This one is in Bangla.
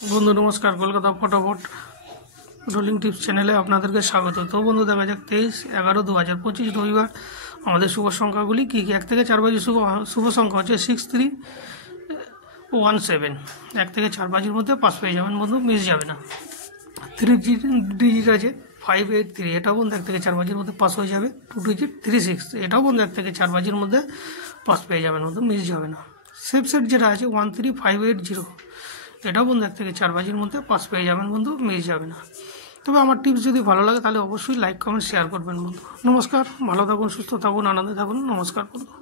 বন্ধু নমস্কার, কলকাতা ফটাফট রোলিং টিপস চ্যানেলে আপনাদেরকে স্বাগত। তো বন্ধু দেখা যাক 23/11/2025 রবিবার আমাদের শুভ সংখ্যাগুলি কী কী। 1 থেকে 4 বাজির শুভ সংখ্যা হচ্ছে 6317। 1 থেকে 4 বাজির মধ্যে পাস পেয়ে যাবেন বন্ধু, মিস যাবে না। 3 ডিজিট আছে 583, এটাও বন্ধু 1 থেকে 4 বাজির মধ্যে পাস হয়ে যাবে। 2 ডিজিট 36, এটাও বন্ধু 1 থেকে 4 বাজির মধ্যে পাস পেয়ে যাবেন বন্ধু, মিস যাবে না। সেফ সেট যেটা আছে 13580, এটাও বন্ধু 1 থেকে 4 বাজির মধ্যে পাস পেয়ে যাবেন বন্ধু, মিস যাবে না। তবে আমার টিপস যদি ভালো লাগে তাহলে অবশ্যই লাইক কমেন্ট শেয়ার করবেন বন্ধু। নমস্কার, ভালো থাকুন, সুস্থ থাকুন, আনন্দে থাকুন। নমস্কার বন্ধু।